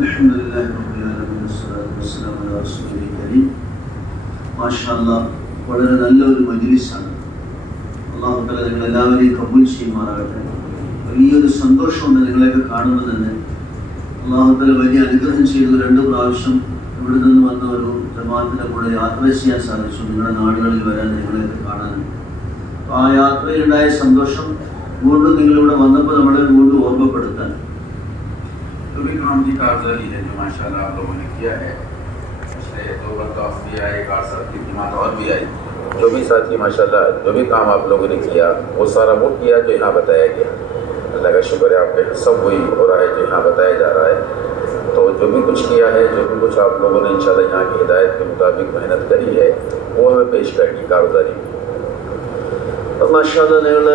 അൽഹംദുലില്ലാഹി റബ്ബിൽ ആലമീൻ വസ്സലാത്തു വസ്സലാമു അലാ റസൂലിൽ കരീം. മാഷാഅല്ലാഹ്, വളരെ നല്ലൊരു മജ്ലിസാണ്. അല്ലാഹു തആല നിങ്ങളെല്ലാവരെയും കബൂൽ ചെയ്യുമാറാകട്ടെ. വലിയൊരു സന്തോഷമുണ്ട് നിങ്ങളെയൊക്കെ കാണുമ്പോൾ തന്നെ. അല്ലാഹു തആല വലിയ അനുഗ്രഹം ചെയ്തു. 2 പ്രാവശ്യം ഇവിടെ നിന്ന് വന്ന ഒരു ജമാഅത്തിൻ്റെ കൂടെ യാത്ര ചെയ്യാൻ സാധിച്ചു. നിങ്ങളുടെ നാടുകളിൽ വരാൻ, നിങ്ങളെയൊക്കെ കാണാൻ. അപ്പോൾ ആ യാത്രയിലുണ്ടായ സന്തോഷം വീണ്ടും നിങ്ങളിവിടെ വന്നപ്പോൾ നമ്മളെ വീണ്ടും ഓർമ്മപ്പെടുത്താൻ. तो भी काम की कारगुजारी है जो माशाल्लाह आप लोगों ने किया है। पिछले 2 वक्त ऑफ भी आए, एक 8 साल की जमात और भी आई। जो भी साथी माशाल्लाह जो भी काम आप लोगों ने किया वो सारा वो किया जो यहाँ बताया गया। अल्लाह का शुक्र है, आपके सब वही हो रहा है जो यहाँ बताया जा रहा है। तो जो भी कुछ किया है, जो भी कुछ आप लोगों ने इंशाल्लाह यहाँ की हिदायत के मुताबिक मेहनत करी है, वो हमें पेश करेगी कारगुजारी। അപ്പോൾ മാഷാഅല്ലാഹ്, നിങ്ങൾ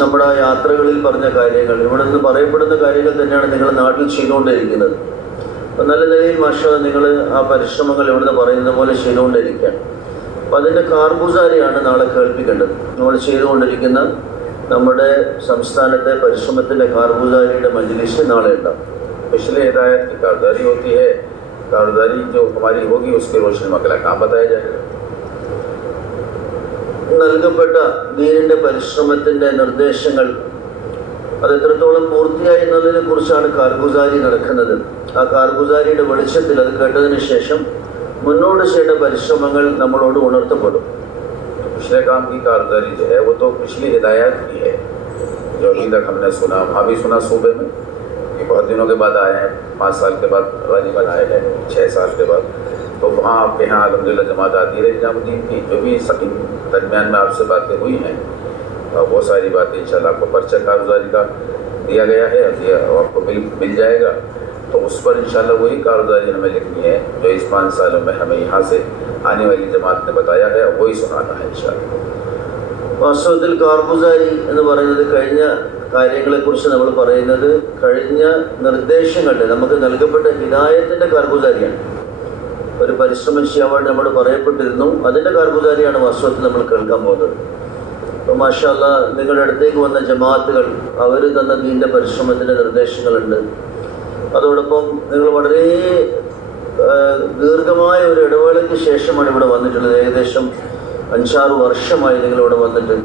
നമ്മുടെ യാത്രകളിൽ പറഞ്ഞ കാര്യങ്ങൾ, ഇവിടെ നിന്ന് പറയപ്പെടുന്ന കാര്യങ്ങൾ തന്നെയാണ് നിങ്ങൾ നാട്ടിൽ ചെയ്തുകൊണ്ടിരിക്കുന്നത്. അപ്പോൾ നല്ല നിലയിൽ മാഷാഅല്ലാഹ് നിങ്ങൾ ആ പരിശ്രമങ്ങൾ ഇവിടുന്ന് പറയുന്നത് പോലെ ചെയ്തുകൊണ്ടിരിക്കുകയാണ്. അപ്പോൾ അതിൻ്റെ കാർഗുസാരിയാണ് നാളെ കേൾപ്പിക്കേണ്ടത്. നമ്മൾ ചെയ്തുകൊണ്ടിരിക്കുന്ന നമ്മുടെ സംസ്ഥാനത്തെ പരിശ്രമത്തിൻ്റെ കാർഗുസാരിയുടെ മജ്ലിസ് നാളെ ഉണ്ടാകും. पिछले हिदायत की कारगुजारी होती है, कारगुजारी जो हमारी होगी उसके रोशन में अगला काम बताया जाएगा। നൽകപ്പെട്ട ദീനിൻ്റെ പരിശ്രമത്തിൻ്റെ നിർദ്ദേശങ്ങൾ അത് എത്രത്തോളം പൂർത്തിയായി എന്നതിനെ കുറിച്ചാണ് കാർഗുസാരി നടക്കുന്നത്. ആ കാർഗുസാരിയുടെ വെളിച്ചത്തിൽ അത് കേട്ടതിന് ശേഷം മുന്നോട്ട് ചെയ്യേണ്ട പരിശ്രമങ്ങൾ നമ്മളോട് ഉണർത്തപ്പെടും. पिछले काम की कारगुजारी जो है वो तो पिछली हिदायत की है, जो अभी तक हमने सुना, वहाँ भी सुना सूबे में। ये बहुत दिनों के बाद आए हैं, 5 साल के बाद गालिबन आए हैं, 6 साल के बाद। तो वहाँ आपके यहाँ अल्हम्दुलिल्लाह जमात आती रही निज़ामुद्दीन की। जो भी सभी दरमियान में आपसे बातें हुई हैं, वो सारी बातें इंशाल्लाह आपको पर्चा कारगुजारी का दिया गया है, और आपको मिल जाएगा। तो उस पर इंशाल्लाह वही कारगुजारी हमें लिखनी है जो इस 5 सालों में हमें यहाँ से आने वाली जमात ने बताया है, वही सुनाना है इंशाल्लाह। വാസ്തവത്തിൽ കാർഗുസാരി എന്ന് പറയുന്നത് കഴിഞ്ഞ കാര്യങ്ങളെക്കുറിച്ച് നമ്മൾ പറയുന്നത് കഴിഞ്ഞ നിർദ്ദേശങ്ങളുടെ നമുക്ക് നൽകപ്പെട്ട ഹിദായത്തിൻ്റെ കാർഗുസാരിയാണ്. ഒരു പരിശ്രമം ചെയ്യാൻ വേണ്ടി നമ്മൾ പറയപ്പെട്ടിരുന്നു. അതിൻ്റെ കാർഗുസാരിയാണ് വാസ്തവത്തിൽ നമ്മൾ കേൾക്കാൻ പോകുന്നത്. അപ്പോൾ മാഷാഅല്ലാഹ്, നിങ്ങളുടെ അടുത്തേക്ക് വന്ന ജമാഅത്തുകൾ അവർ തന്ന ദീൻ്റെ പരിശ്രമത്തിൻ്റെ നിർദ്ദേശങ്ങളുണ്ട്. അതോടൊപ്പം നിങ്ങൾ വളരെ ദീർഘമായ ഒരു ഇടവേളയ്ക്ക് ശേഷമാണ് ഇവിടെ വന്നിട്ടുള്ളത്. ഏകദേശം 5-6 വർഷമായി നിങ്ങളിവിടെ വന്നിട്ട്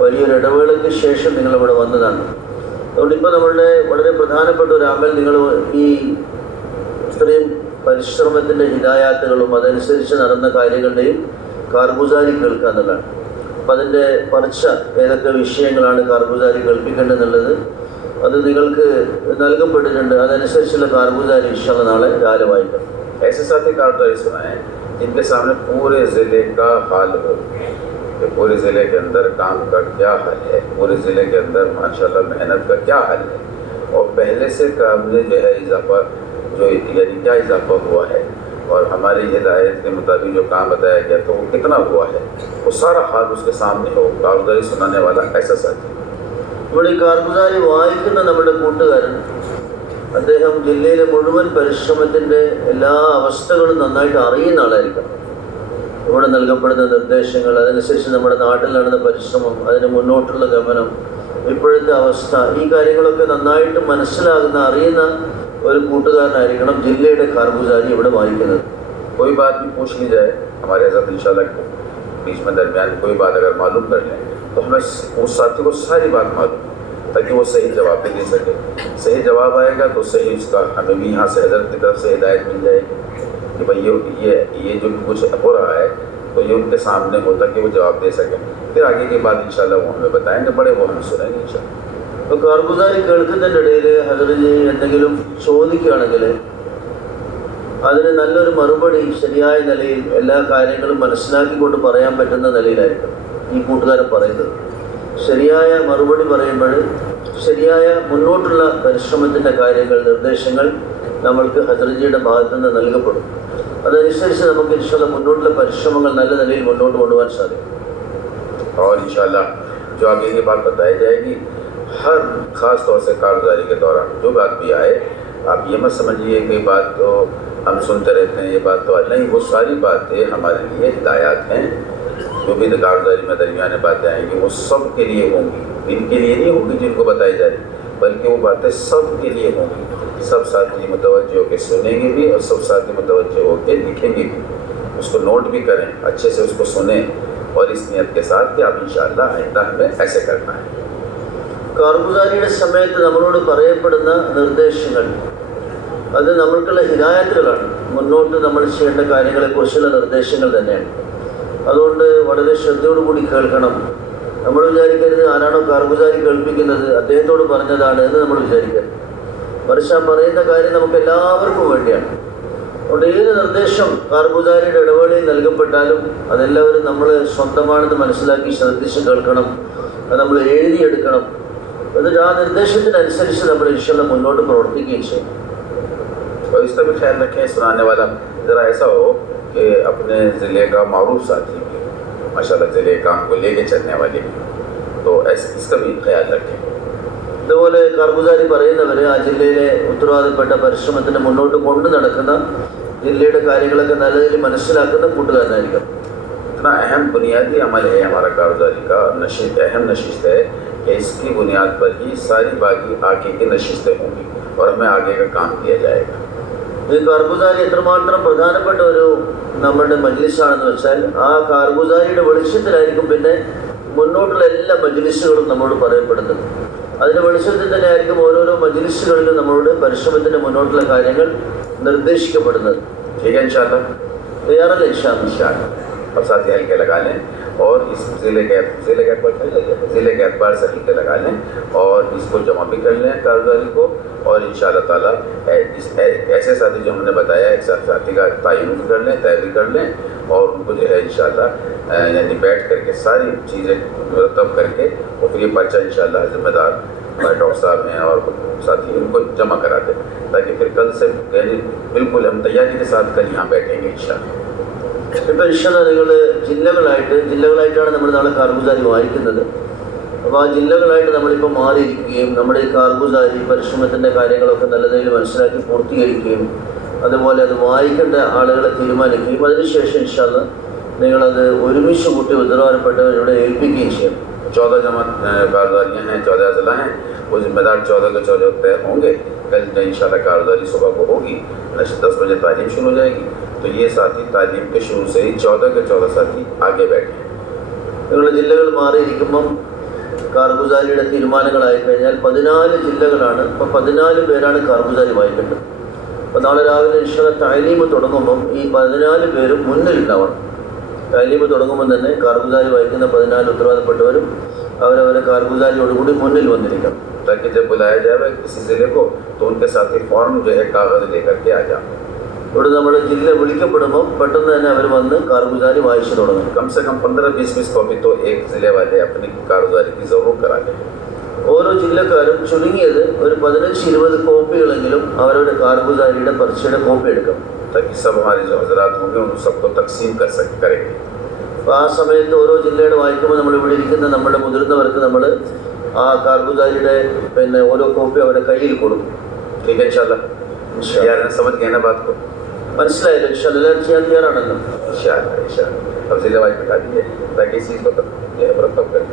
വലിയൊരു ഇടവേളയ്ക്ക് ശേഷം നിങ്ങളിവിടെ വന്നതാണ്. അതുകൊണ്ട് ഇപ്പോൾ നമ്മളുടെ വളരെ പ്രധാനപ്പെട്ട ഒരു അമൽ നിങ്ങൾ ഈ ഇത്രയും പരിശ്രമത്തിൻ്റെ ഹിദായത്തുകളും അതനുസരിച്ച് നടന്ന കാര്യങ്ങളുടെയും കാർഗുസാരി കേൾക്കുക എന്നുള്ളതാണ്. അപ്പം അതിൻ്റെ പറിച്ച ഏതൊക്കെ വിഷയങ്ങളാണ് കാർഗുസാരി കേൾപ്പിക്കേണ്ടതെന്നുള്ളത് അത് നിങ്ങൾക്ക് നൽകപ്പെട്ടിട്ടുണ്ട്. അതനുസരിച്ചുള്ള കാർഗുസാരി ഇൻഷാല്ലാഹ് നാളെ രാവിലെ വായിക്കണം. ऐसे साथी कारगुजारी सुनाएं जिनके सामने पूरे ज़िले का हाल हो, कि पूरे ज़िले के अंदर काम का क्या हाल है, पूरे ज़िले के अंदर माशाल्लाह मेहनत का क्या हाल है, और पहले से काम में जो है इजाफा, जो यानी क्या इजाफा हुआ है, और हमारी हिदायत के मुताबिक जो काम बताया गया तो वो कितना हुआ है, वो सारा हाल उसके सामने हो। कारगुजारी सुनाने वाला ऐसा साथी। ഇവിടെ ഈ കാർഗുസാരി വായിക്കുന്ന നമ്മുടെ കൂട്ടുകാരൻ അദ്ദേഹം ജില്ലയിലെ മുഴുവൻ പരിശ്രമത്തിൻ്റെ എല്ലാ അവസ്ഥകളും നന്നായിട്ട് അറിയുന്ന ആളായിരിക്കണം. ഇവിടെ നൽകപ്പെടുന്ന നിർദ്ദേശങ്ങൾ, അതനുസരിച്ച് നമ്മുടെ നാട്ടിൽ നടന്ന പരിശ്രമം, അതിന് മുന്നോട്ടുള്ള ഗമനം, ഇപ്പോഴത്തെ അവസ്ഥ, ഈ കാര്യങ്ങളൊക്കെ നന്നായിട്ട് മനസ്സിലാകുന്ന അറിയുന്ന ഒരു കൂട്ടുകാരനായിരിക്കണം ജില്ലയുടെ കാർഗുസാരി ഇവിടെ വായിക്കുന്നത്. कोई बात भी पूछ ली जाए हमारे साथ इंशाल्लाह बीच में दरमियान कोई बात अगर मालूम कर लें तो हमें उस साथी को सारी बात मालूम, ताकि वो सही जवाब भी दे सके। सही जवाब आएगा तो सही उसका हमें भी यहाँ से हज़रत की तरफ से हिदायत मिल जाएगी कि भाई ये जो कुछ हो रहा है तो ये उनके सामने हो, ताकि वो जवाब दे सकें। फिर आगे की बात इंशाल्लाह वो हमें बताएंगे, बड़े वो हमें सुनेंगे इंशाल्लाह। അപ്പോൾ കാർഗുസാരി കേൾക്കുന്നതിൻ്റെ ഇടയിൽ ഹദറത്ത് എന്തെങ്കിലും ചോദിക്കുകയാണെങ്കിൽ അതിന് നല്ലൊരു മറുപടി ശരിയായ നിലയിൽ എല്ലാ കാര്യങ്ങളും മനസ്സിലാക്കിക്കൊണ്ട് പറയാൻ പറ്റുന്ന നിലയിലായിരിക്കും ഈ കൂട്ടുകാരൻ പറയുന്നത്. ശരിയായ മറുപടി പറയുമ്പോൾ ശരിയായ മുന്നോട്ടുള്ള പരിശ്രമത്തിൻ്റെ കാര്യങ്ങൾ, നിർദ്ദേശങ്ങൾ നമ്മൾക്ക് ഹസ്രജിയുടെ ഭാഗത്തു നിന്ന് നൽകപ്പെടും. അതനുസരിച്ച് നമുക്ക് ഇൻഷാല്ലാ മുന്നോട്ടുള്ള പരിശ്രമങ്ങൾ നല്ല നിലയിൽ മുന്നോട്ട് കൊണ്ടുപോകാൻ സാധിക്കും. और इंशाल्लाह जो आगे की बात बताई जाएगी, हर ख़ास तौर से कारगुजारी के दौरान जो बात भी आए, आप ये मत समझिए कि बात तो हम सुनते रहते हैं, ये बात तो नहीं, वो सारी बातें हमारे लिए हिदायत हैं। जो भी कारगुजारी में दरमियान बातें आएंगी वो सब के लिए होंगी, इनके लिए नहीं होगी जिनको बताई जा रही, बल्कि वो बातें सब के लिए होंगी। सब साथी मुतवज्जो होकर सुनेंगे भी और सब साथी मुतवज्जो होकर लिखेंगे भी, उसको नोट भी करें, अच्छे से उसको सुने और इस नियत के साथ कि अब इंशाअल्लाह आइंदा हमें ऐसे करना है। കാർഗുസാരിയുടെ സമയത്ത് നമ്മളോട് പറയപ്പെടുന്ന നിർദ്ദേശങ്ങൾ അത് നമ്മൾക്കുള്ള ഹിദായത്തുകളാണ്, മുന്നോട്ട് നമ്മൾ ചെയ്യേണ്ട കാര്യങ്ങളെക്കുറിച്ചുള്ള നിർദ്ദേശങ്ങൾ തന്നെയാണ്. അതുകൊണ്ട് വളരെ ശ്രദ്ധയോടുകൂടി കേൾക്കണം. നമ്മൾ വിചാരിക്കരുത് ആരാണോ കാർഗുസാരി കേൾപ്പിക്കുന്നത് അദ്ദേഹത്തോട് പറഞ്ഞതാണ് എന്ന് നമ്മൾ വിചാരിക്കരുത്. മറിച്ച് ആ പറയുന്ന കാര്യം നമുക്ക് എല്ലാവർക്കും വേണ്ടിയാണ്. അതുകൊണ്ട് ഏത് നിർദ്ദേശം കാർഗുസാരിയുടെ ഇടവേളയിൽ നൽകപ്പെട്ടാലും അതെല്ലാവരും നമ്മൾ സ്വന്തമാണെന്ന് മനസ്സിലാക്കി ശ്രദ്ധിച്ച് കേൾക്കണം. അത് നമ്മൾ എഴുതിയെടുക്കണം. എന്നിട്ട് ആ നിർദ്ദേശത്തിനനുസരിച്ച് നമ്മൾ ഇൻഷാല്ലാഹ് മുന്നോട്ട് പ്രവർത്തിക്കുകയും ചെയ്യും. और इसका भी ख्याल रखें, सुनाने वाला ज़रा ऐसा हो कि अपने ज़िले का मारूफ साथी भी, माशाल्लाह ज़िले काम को लेके चलने वाले भी, तो ऐसे इसका भी ख्याल रखें. ഇതുപോലെ കാർഗുസാരി പറയുന്നവർ ആ ജില്ലയിലെ ഉത്തരവാദിത്തപ്പെട്ട പരിശ്രമത്തിന് മുന്നോട്ട് കൊണ്ടു നടക്കുന്ന, ജില്ലയുടെ കാര്യങ്ങളൊക്കെ നല്ല രീതിയിൽ മനസ്സിലാക്കുന്ന കൂട്ടുകാരനായിരിക്കും. इतना अहम बुनियादी अमल है हमारा कारोबारी का नशिस्त, अहम नशिस्त है कि इसकी बुनियाद पर ही सारी बाकी आगे की नशिस्तें होंगी और हमें आगे का काम किया जाएगा. ഈ കാർഗുസാരി എത്രമാത്രം പ്രധാനപ്പെട്ട ഒരു നമ്മുടെ മജ്ലിസാണെന്ന് വെച്ചാൽ ആ കാർഗുസാരിയുടെ വെളിച്ചത്തിലായിരിക്കും പിന്നെ മുന്നോട്ടുള്ള എല്ലാ മജ്ലിസുകളും നമ്മളോട് പറയപ്പെടുന്നത്. അതിൻ്റെ വെളിച്ചത്തിൽ തന്നെ ആയിരിക്കും ഓരോരോ മജ്ലിസുകളിലും നമ്മളോട് പരിശ്രമത്തിൻ്റെ മുന്നോട്ടുള്ള കാര്യങ്ങൾ നിർദ്ദേശിക്കപ്പെടുന്നത്. ठीक है इंशाअल्लाह, തയ്യാറല്ലേ ഇൻഷാല്ലാഹ്? अब साथ ही हल्के लगा लें और इस ज़िले के एतबार से हल्के लगा लें और इसको जमा भी कर लें कारोबारी को. और इंशाअल्लाह ताला ऐसे साथी जो हमने बताया एक साथी का तयन भी कर लें, तय भी कर लें और उनको जो है इंशाअल्लाह यानी बैठ करके सारी चीज़ें मुरतब करके और फिर ये पर्चा इंशाअल्लाह ज़िम्मेदार डॉक्टर साहब हैं और साथी उनको जमा करा दें, ताकि फिर कल से यानी बिल्कुल हम तैयारी के साथ कल यहाँ बैठेंगे इंशाअल्लाह. ഇപ്പോൾ ഇൻഷാല്ലാഹ് നിങ്ങൾ ജില്ലകളായിട്ടാണ് നമ്മൾ നാളെ കാർഗുസാരി വായിക്കുന്നത്. അപ്പോൾ ആ ജില്ലകളായിട്ട് നമ്മളിപ്പോൾ മാറിയിരിക്കുകയും നമ്മുടെ ഈ കാർഗുസാരി പരിശ്രമത്തിൻ്റെ കാര്യങ്ങളൊക്കെ നല്ല നിലയിൽ മനസ്സിലാക്കി പൂർത്തീകരിക്കുകയും അതുപോലെ അത് വായിക്കേണ്ട ആളുകളെ തീരുമാനിക്കുകയും അതിനുശേഷം ഇൻഷാല്ലാഹ് നിങ്ങളത് ഒരുമിച്ച് കൂട്ടി ഉത്തരവാദപ്പെട്ടവരുടെ ഏൽപ്പിക്കുകയും ചെയ്യും. 14 जमा कारोबारियाँ हैं, 14 ज़िला हैं, वो ज़िम्मेदार 14 के 14 तय होंगे. कल इंशाअल्लाह कारोबारी सुबह को होगी, 10 बजे तालीम शुरू हो जाएगी. तो ये साथी तालीम के शुरू से ही 14 के 14 साथी आगे बैठे. നിങ്ങളുടെ ജില്ലകൾ മാറിയിരിക്കുമ്പം കാർഗുസാരിയുടെ തീരുമാനങ്ങളായി കഴിഞ്ഞാൽ 14 ജില്ലകളാണ്. അപ്പോൾ 14 പേരാണ് കാർഗുസാരി വായിക്കേണ്ടത്. അപ്പോൾ നാളെ രാവിലെ ഇൻഷാല്ലാഹ് താലീമ് തുടങ്ങുമ്പം ഈ 14 പേരും മുന്നിലുണ്ടാവണം. താലീമ് തുടങ്ങുമ്പം തന്നെ കാർഗുസാരി വായിക്കുന്ന 14 ഉത്തരവാദപ്പെട്ടവരും അവരവരെ കാർഗുസാരിയോടുകൂടി മുന്നിൽ വന്നിരിക്കണം. ताकि जब बुलाया जाए किसी ज़िले को तो उनके साथी फॉर्म जो है कागज़ लेकर के आ जाए. ഇവിടെ നമ്മുടെ ജില്ല വിളിക്കപ്പെടുമ്പോൾ പെട്ടെന്ന് തന്നെ അവർ വന്ന് കാർഗുസാരി വായിച്ചു തുടങ്ങും. कम से कम 15-20 कॉपी तो एक ज़िले वाले अपनी कारोबारी की ज़रूर करा दें. ഓരോ ജില്ലക്കാരും ചുരുങ്ങിയത് ഒരു 15-20 കോപ്പികളെങ്കിലും അവരുടെ കാർഗുസാരിയുടെ പരീക്ഷയുടെ കോപ്പി എടുക്കും. ताकि सब हमारे जो हजरात होंगे उन सबको तकसीम करेंगे. അപ്പോൾ ആ സമയത്ത് ഓരോ ജില്ലയുടെ വായിക്കുമ്പോൾ നമ്മൾ ഇവിടെ ഇരിക്കുന്ന നമ്മുടെ മുതിർന്നവർക്ക് നമ്മൾ ആ കാർഗുസാരിയുടെ പിന്നെ ഓരോ കോപ്പി അവരുടെ കയ്യിൽ കൊടുക്കും. ठीक है इंशाअल्लाह. यार समझ गए ना बात को? മനസ്സിലായില്ല? ഇൻഷാല്ലാഹ് ചെയ്യാൻ തയ്യാറാണല്ലോ? इंशाअल्लाह. अब ज़िले वाइज बता दीजिए ताकि इस चीज़ को मुरतब करें.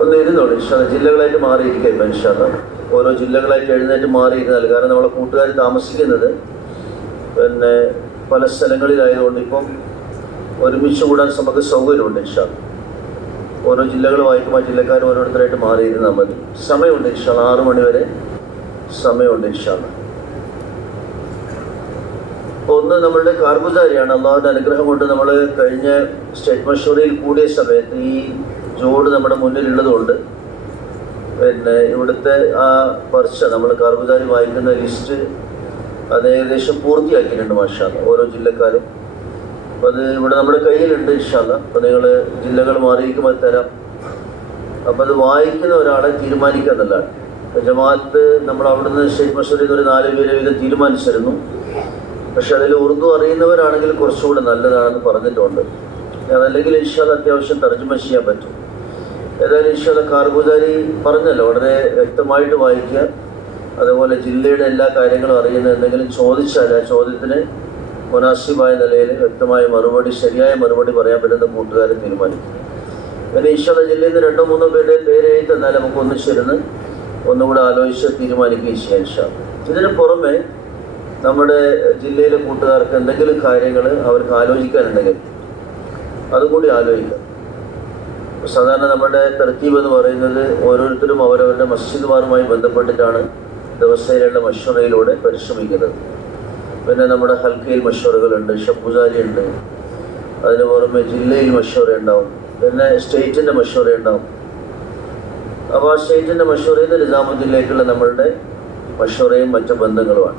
ഒന്ന് ഇരുന്നോളൂ ഇൻഷാല്ലാഹ്. ജില്ലകളായിട്ട് മാറിയിരിക്കും ഇൻഷാല്ലാഹ്. ഓരോ ജില്ലകളായിട്ട് എഴുന്നേറ്റ് മാറിയിരുന്നാൽ, കാരണം നമ്മളെ കൂട്ടുകാർ താമസിക്കുന്നത് പിന്നെ പല സ്ഥലങ്ങളിലായതുകൊണ്ട് ഇപ്പം ഒരുമിച്ച് കൂടാൻ നമുക്ക് സൗകര്യമുണ്ട് ഇൻഷാല്ലാഹ്. ഓരോ ജില്ലകൾ വായിക്കുമ്പോൾ ജില്ലക്കാർ ഓരോരുത്തരായിട്ട് മാറിയിരുന്നാൽ മതി. സമയമുണ്ട് ഇൻഷാല്ലാഹ്, 6 മണി വരെ സമയമുണ്ട് ഇൻഷാല്ലാഹ്. ഒന്ന് നമ്മളുടെ കാർഗുസാരിയാണ്. അള്ളാഹുവിൻ്റെ അനുഗ്രഹം കൊണ്ട് നമ്മൾ കഴിഞ്ഞ സ്റ്റേറ്റ് മഷൂറയിൽ കൂടിയ സമയത്ത് ഈ ജോഡ് നമ്മുടെ മുന്നിലുള്ളതുകൊണ്ട് പിന്നെ ഇവിടുത്തെ ആ പർച്ച നമ്മൾ കാർഗുസാരി വായിക്കുന്ന ലിസ്റ്റ് അത് ഏകദേശം പൂർത്തിയാക്കിയിട്ടുണ്ട് മാഷാല്ലാഹ് ഓരോ ജില്ലക്കാരും. അപ്പോൾ അത് ഇവിടെ നമ്മുടെ കയ്യിലുണ്ട് ഇൻഷാല്ലാഹ്. അപ്പോൾ നിങ്ങൾ ജില്ലകൾ മാറിയിരിക്കുമ്പോൾ തരാം. അപ്പോൾ അത് വായിക്കുന്ന ഒരാളെ തീരുമാനിക്കുക എന്നുള്ളതാണ്. ജമാഅത്ത് നമ്മൾ അവിടുന്ന് സ്റ്റേറ്റ് മഷൂറിൽ ഒരു 4 പേരെ വീതം തീരുമാനിച്ചിരുന്നു. പക്ഷെ അതിൽ ഉറുദു അറിയുന്നവരാണെങ്കിൽ കുറച്ചുകൂടെ നല്ലതാണെന്ന് പറഞ്ഞിട്ടുണ്ട്. അതല്ലെങ്കിൽ ഇൻഷാല്ലാഹ് അത്യാവശ്യം തർജ്ജമ ചെയ്യാൻ പറ്റും. ഏതായാലും ഇൻഷാല്ലാഹ് കാർഗുസാരി പറഞ്ഞല്ലോ, വളരെ വ്യക്തമായിട്ട് വായിക്കുക. അതുപോലെ ജില്ലയുടെ എല്ലാ കാര്യങ്ങളും അറിയുന്ന എന്തെങ്കിലും ചോദിച്ചാൽ ആ ചോദ്യത്തിന് മുനാസിബായ നിലയിൽ വ്യക്തമായ മറുപടി, ശരിയായ മറുപടി പറയാൻ പറ്റുന്ന കൂട്ടുകാരെ തീരുമാനിക്കും. പിന്നെ ഈശ്വര ജില്ലയിൽ നിന്ന് 2-3 പേരുടെ പേര് എഴുതി തന്നാൽ നമുക്ക് ഒന്നിച്ചിരുന്ന് ഒന്നുകൂടെ ആലോചിച്ച് തീരുമാനിക്കുകയും ചെയ്യാൻ സാധിക്കും. ഇതിന് പുറമെ നമ്മുടെ ജില്ലയിലെ കൂട്ടുകാർക്ക് എന്തെങ്കിലും കാര്യങ്ങൾ അവർക്ക് ആലോചിക്കാനുണ്ടെങ്കിൽ അതുകൂടി ആലോചിക്കാം. സാധാരണ നമ്മുടെ തർത്തീബ് എന്ന് പറയുന്നത് ഓരോരുത്തരും അവരവരുടെ മസ്ജിദുമാരുമായി ബന്ധപ്പെട്ടിട്ടാണ് ദിവസേനയുള്ള മഷൂറയിലൂടെ പരിശ്രമിക്കുന്നത്. പിന്നെ നമ്മുടെ ഹൽക്കയിൽ മഷൂറകളുണ്ട്, ഷബ്ബുസാരി ഉണ്ട്, അതിന് പുറമെ ജില്ലയിൽ മഷൂറ ഉണ്ടാവും, പിന്നെ സ്റ്റേറ്റിൻ്റെ മഷൂറ ഉണ്ടാവും. അപ്പോൾ ആ സ്റ്റേറ്റിൻ്റെ മഷൂറയിൽ നിന്ന് നിസാമുദ്ദീനിലേക്കുള്ള നമ്മളുടെ മഷൂറയും മറ്റു ബന്ധങ്ങളുമാണ്.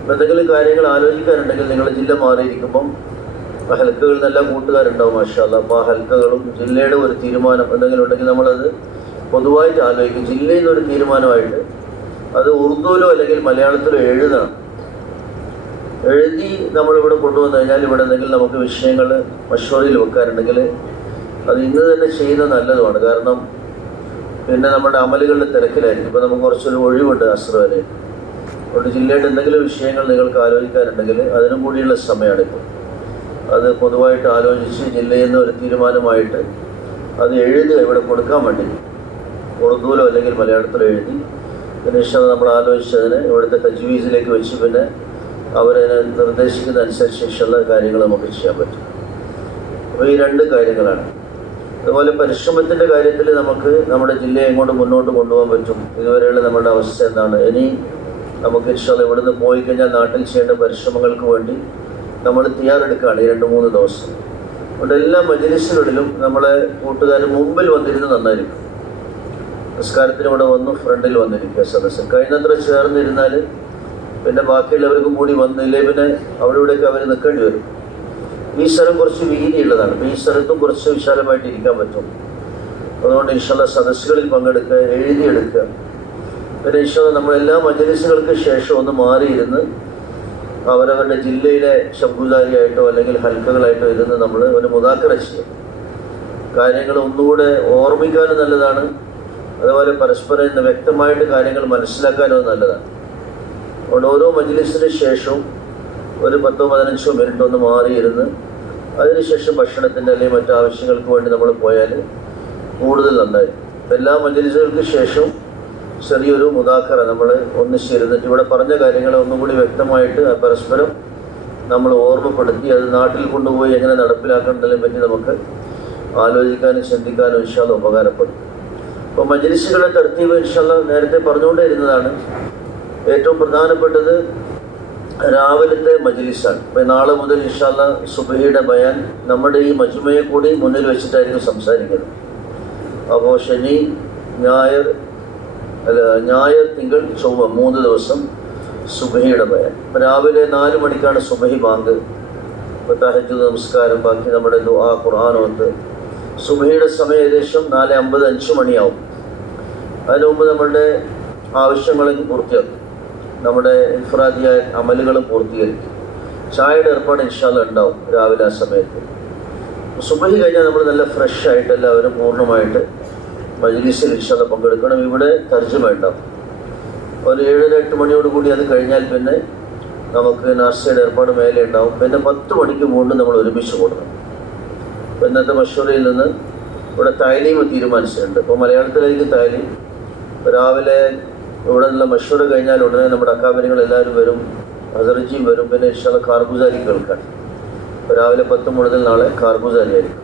അപ്പോൾ എന്തെങ്കിലും കാര്യങ്ങൾ ആലോചിക്കാനുണ്ടെങ്കിൽ നിങ്ങളുടെ ജില്ല മാറിയിരിക്കുമ്പം ആ ഹൽക്കകളിൽ നിന്നെല്ലാം കൂട്ടുകാരുണ്ടാവും മാഷാ അല്ലാ. അപ്പോൾ ആ ഹൽക്കകളും ജില്ലയുടെ ഒരു തീരുമാനം എന്തെങ്കിലും ഉണ്ടെങ്കിൽ നമ്മളത് പൊതുവായിട്ട് ആലോചിക്കും. ജില്ലയിൽ നിന്നൊരു തീരുമാനമായിട്ട് അത് ഉറുദുവിലോ അല്ലെങ്കിൽ മലയാളത്തിലോ എഴുതണം. എഴുതി നമ്മളിവിടെ കൊണ്ടുവന്നു കഴിഞ്ഞാൽ ഇവിടെ എന്തെങ്കിലും നമുക്ക് വിഷയങ്ങൾ മഷൂറയിൽ വെക്കാറുണ്ടെങ്കിൽ അത് ഇന്ന് തന്നെ ചെയ്യുന്നത് നല്ലതുമാണ്. കാരണം പിന്നെ നമ്മുടെ അമലുകളുടെ തിരക്കിലായിരിക്കും. ഇപ്പോൾ നമുക്ക് കുറച്ചൊരു ഒഴിവുണ്ട് അസ്ർ വരെ. അതുകൊണ്ട് ജില്ലയുടെ എന്തെങ്കിലും വിഷയങ്ങൾ നിങ്ങൾക്ക് ആലോചിക്കാറുണ്ടെങ്കിൽ അതിനും കൂടിയുള്ള സമയമാണ് ഇപ്പോൾ. അത് പൊതുവായിട്ട് ആലോചിച്ച് ജില്ലയിൽ നിന്ന് ഒരു തീരുമാനമായിട്ട് അത് എഴുതുക, ഇവിടെ കൊടുക്കാൻ വേണ്ടി ഉറുദുവിലോ അല്ലെങ്കിൽ മലയാളത്തിലോ എഴുതി പിന്നെ നമ്മൾ ആലോചിച്ചതിന് ഇവിടുത്തെ തജ്വീസിലേക്ക് വെച്ച് പിന്നെ അവരതിനെ നിർദ്ദേശിക്കുന്ന അനുസരിച്ചുള്ള കാര്യങ്ങൾ നമുക്ക് ചെയ്യാൻ പറ്റും. അപ്പോൾ ഈ 2 കാര്യങ്ങളാണ്. അതുപോലെ പരിശ്രമത്തിൻ്റെ കാര്യത്തിൽ നമുക്ക് നമ്മുടെ ജില്ലയെ എങ്ങോട്ട് മുന്നോട്ട് കൊണ്ടുപോകാൻ പറ്റും, ഇതുവരെയുള്ള നമ്മുടെ അവസ്ഥ എന്താണ്, ഇനി നമുക്ക് ഇൻഷാല്ലാ ഇവിടുന്ന് പോയി കഴിഞ്ഞാൽ നാട്ടിൽ ചെയ്യേണ്ട പരിശ്രമങ്ങൾക്ക് വേണ്ടി നമ്മൾ തയ്യാറെടുക്കുകയാണ് ഈ 2-3 ദിവസം. അതുകൊണ്ട് എല്ലാ മജ്‌ലിസുകളിലും നമ്മളെ കൂട്ടുകാർ മുമ്പിൽ വന്നിരുന്ന് നന്നായിരിക്കും. നിസ്കാരത്തിന് ഇവിടെ വന്നു ഫ്രണ്ടിൽ വന്നിരിക്കുക സദസ്സ്. കഴിയുന്നത്ര ചേർന്നിരുന്നാൽ പിന്നെ ബാക്കിയുള്ളവർക്കും കൂടി വന്നില്ലേ പിന്നെ അവിടെ ഇവിടെയൊക്കെ അവർ നിൽക്കേണ്ടി വരും. ഈ സ്ഥലം കുറച്ച് വീതിയുള്ളതാണ്. അപ്പോൾ ഈ സ്ഥലത്തും കുറച്ച് വിശാലമായിട്ട് ഇരിക്കാൻ പറ്റും. അതുകൊണ്ട് ഇൻഷാല്ലാ സദസ്സുകളിൽ പങ്കെടുക്കുക, എഴുതിയെടുക്കുക. പിന്നെ ഇൻഷാല്ലാ നമ്മളെല്ലാ മജ്‌ലിസുകൾക്ക് ശേഷം ഒന്ന് മാറിയിരുന്ന് അവരവരുടെ ജില്ലയിലെ ഷബ്ബുസാരിയായിട്ടോ അല്ലെങ്കിൽ ഹൽക്കകളായിട്ടോ ഇരുന്ന് നമ്മൾ ഒരു മുദാക്കറ ചെയ്യും. കാര്യങ്ങൾ ഒന്നുകൂടെ ഓർമ്മിക്കാനും നല്ലതാണ്, അതുപോലെ പരസ്പരം ഇന്ന് വ്യക്തമായിട്ട് കാര്യങ്ങൾ മനസ്സിലാക്കാനും നല്ലതാണ്. അതുകൊണ്ട് ഓരോ മജ്‌ലിസിന് ശേഷവും ഒരു 10-15 മിനിറ്റ് ഒന്ന് മാറിയിരുന്ന് അതിനുശേഷം ഭക്ഷണത്തിൻ്റെ അല്ലെങ്കിൽ മറ്റു ആവശ്യങ്ങൾക്ക് വേണ്ടി നമ്മൾ പോയാൽ കൂടുതൽ നന്നായിരിക്കും. എല്ലാ മജ്‌ലിസുകൾക്ക് ശേഷം ചെറിയൊരു മുദാക്കറ നമ്മൾ ഒന്നിച്ചിരുന്നിട്ട് ഇവിടെ പറഞ്ഞ കാര്യങ്ങളെ ഒന്നും കൂടി വ്യക്തമായിട്ട് പരസ്പരം നമ്മൾ ഓർമ്മപ്പെടുത്തി അത് നാട്ടിൽ കൊണ്ടുപോയി എങ്ങനെ നടപ്പിലാക്കേണ്ടതിനെ പറ്റി നമുക്ക് ആലോചിക്കാനും ചിന്തിക്കാനും ഇൻഷാല്ലാ ഉപകാരപ്പെടും. അപ്പോൾ മജ്‌ലിസുകളുടെ തർത്തീബ് ഇൻഷാല്ലാ നേരത്തെ പറഞ്ഞുകൊണ്ടേ ഇരുന്നതാണ്. ഏറ്റവും പ്രധാനപ്പെട്ടത് രാവിലത്തെ മജ്‌ലിസാണ്. അപ്പോൾ നാളെ മുതൽ ഇൻഷാല്ലാ സുബ്ഹിയുടെ ബയാൻ നമ്മുടെ ഈ മജ്‌മയെ കൂടി മുന്നിൽ വെച്ചിട്ടായിരിക്കും സംസാരിക്കുന്നത്. അപ്പോൾ ശനി, ഞായർ, തിങ്കൾ, ചൊവ്വ 3 ദിവസം സുബ്ഹിയുടെ ബയാൻ. രാവിലെ 4 മണിക്കാണ് സുബ്ഹി ബാങ്ക്, തഹജ്ജുദ് നമസ്കാരം, ബാക്കി നമ്മുടെ ദുആ, ഖുർആൻ ഓത്ത്. സുബ്ഹിയുടെ സമയം ഏകദേശം 4:50-5 മണിയാവും. അതിനു മുമ്പ് നമ്മളുടെ ആവശ്യങ്ങളൊക്കെ പൂർത്തിയാക്കും, നമ്മുടെ ഇൻഫ്രാദിയായ അമലുകൾ പൂർത്തീകരിക്കും. ചായയുടെ ഏർപ്പാട് ഇൻഷാല്ലാ ഉണ്ടാവും രാവിലെ ആ സമയത്ത്. സുബ്ഹി കഴിഞ്ഞാൽ നമ്മൾ നല്ല ഫ്രഷ് ആയിട്ട് എല്ലാവരും പൂർണ്ണമായിട്ട് മജ്‌ലിസിൽ ഇൻഷാല്ലാ പങ്കെടുക്കണം. ഇവിടെ തർജ്ജമ ഉണ്ടാവും. ഒരു 7-8 മണിയോടുകൂടി അത് കഴിഞ്ഞാൽ പിന്നെ നമുക്ക് നാസ്തയുടെ ഏർപ്പാട് മേലെ ഉണ്ടാവും. പിന്നെ 10 മണിക്ക് വീണ്ടും നമ്മൾ ഒരുമിച്ച് കൂടണം. ഇന്നത്തെ മഷൂറയിൽ നിന്ന് ഇവിടെ താലീം തീരുമാനിച്ചിട്ടുണ്ട്. ഇപ്പോൾ മലയാളത്തിലേക്ക് താലീം രാവിലെ ഇവിടെ നിന്നുള്ള മഷൂറ കഴിഞ്ഞാൽ ഉടനെ നമ്മുടെ അക്കാബരികൾ എല്ലാവരും വരും, ഹസറജിയും വരും. പിന്നെ ഇൻഷാല്ലാ കാർഗുസാരി കേൾക്കാൻ രാവിലെ 10 മുതൽ നാളെ കാർഗുസാരി ആയിരിക്കും.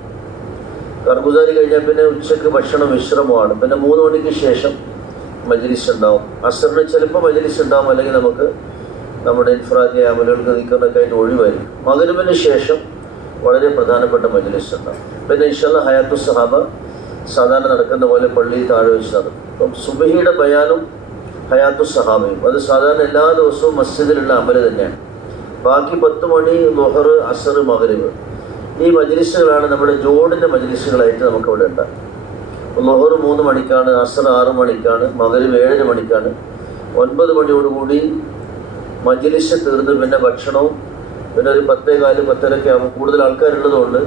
കാർഗുസാരി കഴിഞ്ഞാൽ പിന്നെ ഉച്ചയ്ക്ക് ഭക്ഷണം വിശ്രമമാണ്. പിന്നെ 3 മണിക്ക് ശേഷം മജ്‌ലിസ് ഉണ്ടാവും. അസറിന് ചിലപ്പോൾ മജ്‌ലിസ് ഉണ്ടാവും, അല്ലെങ്കിൽ നമുക്ക് നമ്മുടെ ഇൻഫ്രാദിയ അമലുകൾക്ക് നിൽക്കുന്നൊക്കെ ആയിട്ട് ഒഴിവായിരിക്കും. മഗ്‌രിബിന് ശേഷം വളരെ പ്രധാനപ്പെട്ട മജ്‌ലിസ് ഉണ്ടാവും. പിന്നെ ഇൻഷാല്ലാ ഹയാത്തു സഹാബ സാധാരണ നടക്കുന്ന പോലെ പള്ളിയിൽ താഴെ വെച്ച് നടക്കും. അപ്പം സുബ്ഹിയുടെ ബയാനും ഹയാത്തു സഹാബയും അത് സാധാരണ എല്ലാ ദിവസവും മസ്ജിദിലുള്ള അമല് തന്നെയാണ്. ബാക്കി 10 മണി, ളുഹർ, അസർ, മഗ്‌രിബ് ഈ മജ്‌ലിസുകളാണ് നമ്മുടെ ജോഡിൻ്റെ മജ്‌ലിസുകളായിട്ട് നമുക്കിവിടെ ഉണ്ടാകും. ളുഹർ 3 മണിക്കാണ്, അസർ 6 മണിക്കാണ്, മഗ്‌രിബ് 7 മണിക്കാണ്. 9 മണിയോടുകൂടി മജ്‌ലിസ് തീർന്ന് പിന്നെ ഭക്ഷണവും പിന്നെ ഒരു 10:15-10:30 ആകുമ്പോൾ കൂടുതൽ ആൾക്കാരുള്ളതുകൊണ്ട്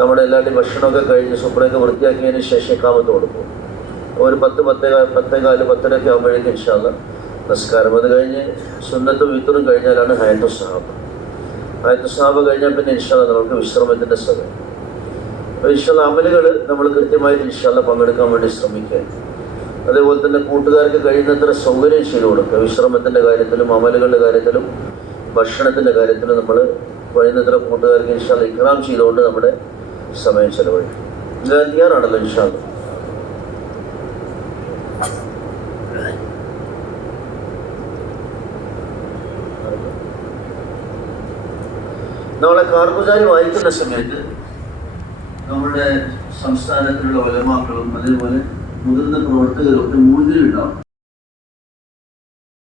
നമ്മുടെ എല്ലാവരുടെയും ഭക്ഷണമൊക്കെ കഴിഞ്ഞ് സുബ്രയൊക്കെ വൃത്തിയാക്കിയതിന് ശേഷം ഇഖാമത്ത് കൊടുക്കും. ഒരു 10:15-10:30 ആകുമ്പോഴേക്കും ഇൻഷാല്ലാ നമസ്കാരം. അത് കഴിഞ്ഞ് സുന്നത്തും വിത്തറും കഴിഞ്ഞാലാണ് ഹയാത്തു സഹാബ. ആയത്ത് സ്വഹാബ കഴിഞ്ഞാൽ പിന്നെ ഇൻഷാല്ല നമുക്ക് വിശ്രമത്തിൻ്റെ സമയം. അപ്പോൾ ഇൻഷാല്ല അമലുകൾ നമ്മൾ കൃത്യമായിട്ട് ഇൻഷാല്ല പങ്കെടുക്കാൻ വേണ്ടി ശ്രമിക്കുക. അതേപോലെ തന്നെ കൂട്ടുകാർക്ക് കഴിയുന്നത്ര സൗകര്യം ചെയ്തു കൊടുക്കുക. വിശ്രമത്തിൻ്റെ കാര്യത്തിലും അമലുകളുടെ കാര്യത്തിലും ഭക്ഷണത്തിൻ്റെ കാര്യത്തിലും നമ്മൾ കഴിയുന്നത്ര കൂട്ടുകാർക്ക് ഇൻഷാല്ല ഇക്റാം ചെയ്തുകൊണ്ട് നമ്മുടെ സമയം ചെലവഴിക്കും. ഇത് തയ്യാറാണല്ലോ ഇൻഷാല്ല? നമ്മളെ കാർഗുസാരി വായിക്കുന്ന സമയത്ത് നമ്മുടെ സംസ്ഥാനത്തിലുള്ള ഉലമാക്കളും അതേപോലെ മുതിർന്ന പ്രവർത്തകരും ഒക്കെ മുന്നിലുണ്ടാവും.